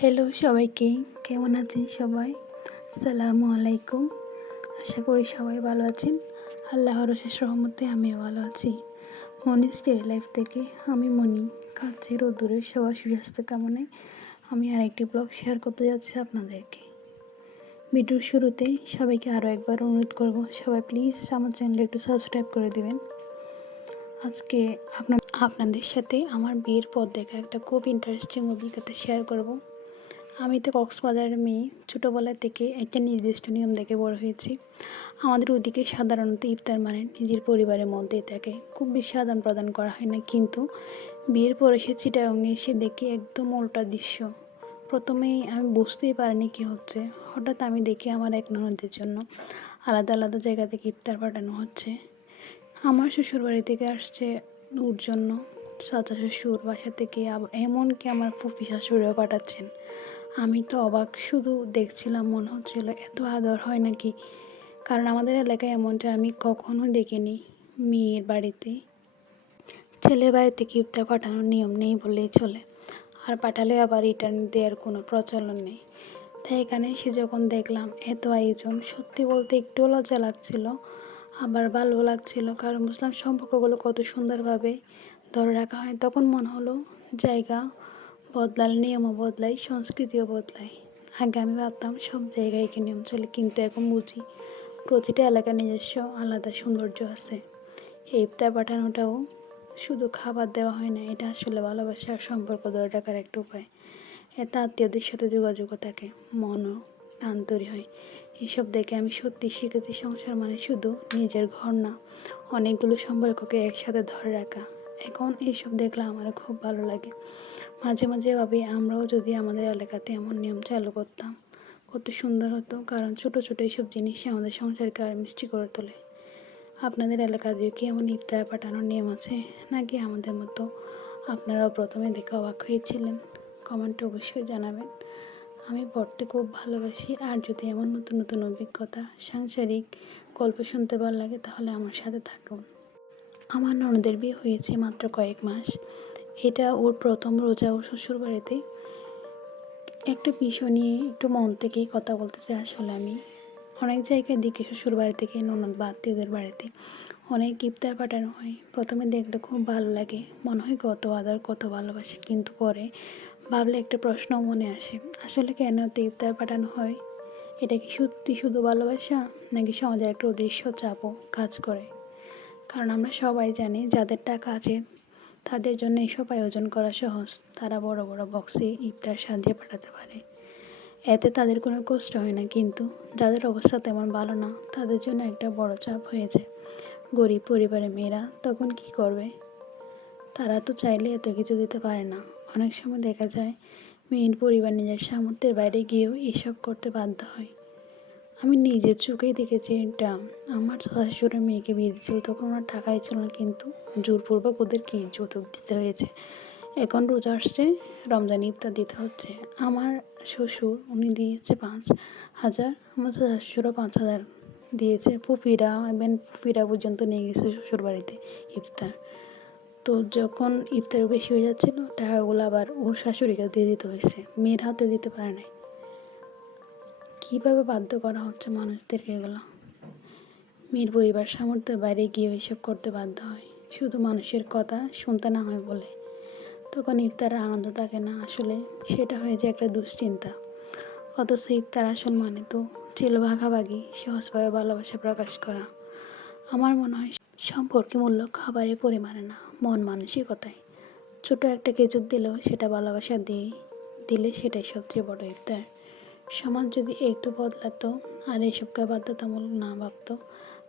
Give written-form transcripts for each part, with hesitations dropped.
Hello সবাইকে, কেমন আছেন সবাই? আসসালামু আলাইকুম। আশা করি সবাই ভালো আছেন। আল্লাহর অশেষ রহমতে আমিও ভালো আছি। মনিস ডেইলি লাইফ থেকে আমি মনি, কাছের ও দূরের সবার সুস্বাস্থ্য কামনায় আমি আরেকটি ব্লগ শেয়ার করতে যাচ্ছি আপনাদেরকে। ভিডিওর শুরুতে সবাইকে আরও একবার অনুরোধ করব, সবাই প্লিজ আমার চ্যানেলে একটু সাবস্ক্রাইব করে দিবেন। আজকে আপনাদের সাথে আমার বিয়ের পর দেখা একটা খুব ইন্টারেস্টিং অভিজ্ঞতা শেয়ার করব। আমি তো কক্সবাজারের মেয়ে। ছোটোবেলা থেকে একটা নির্দিষ্ট নিয়ম দেখে বড় হয়েছি। আমাদের ওদিকে সাধারণত ইফতার মানে নিজের পরিবারের মধ্যেই থাকে, খুব বেশি আদান প্রদান করা হয় না। কিন্তু বিয়ের পরে সে চিটাগাংয়ে এসে দেখি একদম উল্টা দৃশ্য। প্রথমেই আমি বুঝতেই পারিনি কী হচ্ছে। হঠাৎ আমি দেখি আমার এক ননদের জন্য আলাদা আলাদা জায়গা থেকে ইফতার পাঠানো হচ্ছে। আমার শ্বশুরবাড়ি থেকে আসছে ওর জন্য, চাচা শ্বশুর বাসা থেকে, আবার এমনকি আমার ফুফি শাশুড়িও পাঠাচ্ছেন। আমি তো অবাক, শুধু দেখছিলাম, মনে হচ্ছিল এত আদর হয় নাকি। কারণ আমাদের এলাকায় এমনটা আমি কখনো দেখিনি। মেয়ের বাড়িতে ছেলের বাড়ি থেকে ইফতার পাঠানোর নিয়ম নেই বললেই চলে, আর পাঠালে আবার রিটার্ন দেওয়ার কোনো প্রচলন নেই। তাই এখানে এসে যখন দেখলাম এত আয়োজন, সত্যি বলতে একটু লজ্জা লাগছিল, আবার ভালো লাগছিল। কারণ বুঝলাম সম্পর্কগুলো কত সুন্দরভাবে ধরে রাখা হয়। তখন মনে হলো জায়গা বদলালে নিয়মও বদলায়, সংস্কৃতিও বদলায়। আগে আমি ভাবতাম সব জায়গায় একই নিয়ম চলে, কিন্তু এখন বুঝি প্রতিটা এলাকার নিজস্ব আলাদা সৌন্দর্য আছে। এই ইফতার পাঠানোটাও শুধু খাবার দেওয়া হয় না, এটা আসলে ভালোবাসা আর সম্পর্ক ধরে রাখার একটা উপায়। এতে আত্মীয়দের সাথে যোগাযোগও থাকে, মনও টান তৈরি হয়। এসব দেখে আমি সত্যি শিখেছি সংসার মানে শুধু নিজের ঘর না, অনেকগুলো সম্পর্ককে একসাথে ধরে রাখা। এখন এইসব দেখলে আমার খুব ভালো লাগে। মাঝে মাঝে ভাবি আমরাও যদি আমাদের এলাকাতে এমন নিয়ম চালু করতাম কত সুন্দর হতো। কারণ ছোটো ছোটো এইসব জিনিসই আমাদের সংসারকে আর মিষ্টি করে তোলে। আপনাদের এলাকাতেও কি এমন ইফতার পাঠানোর নিয়ম আছে, নাকি আমাদের মতো আপনারাও প্রথমে দেখে অবাক হয়েছিলেন? কমেন্টে অবশ্যই জানাবেন। আমি পড়তে খুব ভালোবাসি, আর যদি এমন নতুন নতুন অভিজ্ঞতা, সাংসারিক গল্প শুনতে ভালো লাগে তাহলে আমার সাথে থাকুন। আমার ননদের বিয়ে হয়েছে মাত্র কয়েক মাস। এটা ওর প্রথম রোজা ওর শ্বশুরবাড়িতে। একটা বিষয় নিয়ে একটু মন থেকেই কথা বলতে চাই। আসলে আমি অনেক জায়গায় দেখি শ্বশুরবাড়ি থেকে ননদ বা আত্মীয়দের বাড়িতে অনেক ইফতার পাঠানো হয়। প্রথমে দেখলে খুব ভালো লাগে, মনে হয় কত আদর কত ভালোবাসে। কিন্তু পরে ভাবলে একটা প্রশ্ন মনে আসে, আসলে কেন তো ইফতার পাঠানো হয়? এটা কি সত্যি শুধু ভালোবাসা, নাকি সমাজের একটা অদৃশ্য চাপও কাজ করে? কারণ আমরা সবাই জানি যাদের টাকা আছে তাদের জন্য এসব আয়োজন করা সহজ। তারা বড় বড় বক্সে ইফতার সাজিয়ে পাঠাতে পারে, এতে তাদের কোনো কষ্ট হয় না। কিন্তু যাদের অবস্থা তেমন ভালো না, তাদের জন্য একটা বড় চাপ হয়ে যায়। গরিব পরিবারের মেয়েরা তখন কি করবে? তারা তো চাইলে এত কিছু দিতে পারে না। অনেক সময় দেখা যায় মেয়ের পরিবার নিজের সামর্থ্যের বাইরে গিয়েও এসব করতে বাধ্য হয়। আমি নিজের চোখেই দেখেছি এটা। আমার শাশুড়ির মেয়েকে বিয়ে দিচ্ছিল, তখন ওনার টাকাই ছিল না, কিন্তু জোরপূর্বক ওদেরকে যৌতুক দিতে হয়েছে। এখন রোজা আসছে, রমজান ইফতার দিতে হচ্ছে। আমার শ্বশুর উনি দিয়েছে 5,000, আমার শাশুড়ও 5,000 দিয়েছে। ফুপিরা পর্যন্ত নিয়ে গেছে শ্বশুর বাড়িতে ইফতার। তো যখন ইফতার বেশি হয়ে যাচ্ছিলো, টাকাগুলো আবার ওর শাশুড়িকে দিয়ে দিতে হয়েছে, মেয়ের হাতে দিতে পারে নাই। কীভাবে বাধ্য করা হচ্ছে মানুষদেরকে এগুলো? মেয়ের পরিবার সামর্থ্যের বাইরে গিয়ে এসব করতে বাধ্য হয়, শুধু মানুষের কথা শুনতে না হয় বলে। তখন ইফতারের আনন্দ থাকে না, আসলে সেটা হয়ে যায় একটা দুশ্চিন্তা। অথচ ইফতার আসল মানে তো ছিল ভাগাভাগি, সহজভাবে ভালোবাসা প্রকাশ করা। আমার মনে হয় সম্পর্কে মূল্য খাবারের পরিমাণে না, মন মানসিকতায়। ছোট একটা খেজুর দিলেও সেটা ভালোবাসা দিয়ে দিলে সেটাই সবচেয়ে বড় ইফতার। সমাজ যদি একটু বদলাতো আর এসবকে বাধ্যতামূলক না ভাবতো,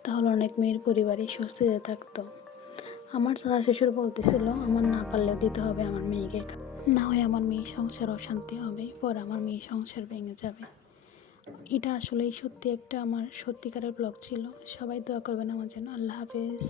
তাহলে অনেক মেয়ের পরিবারই স্বস্তিতে থাকতো। আমার চাচা শ্বশুর বলতেছিল আমার না পারলেও দিতে হবে আমার মেয়েকে, না হয় আমার মেয়ে সংসার অশান্তি হবে, পর আমার মেয়ে সংসার ভেঙে যাবে। এটা আসলেই সত্যি একটা আমার সত্যিকারের ব্লগ ছিল। সবাই দোয়া করবেন আমার জন্য। আল্লাহ হাফেজ।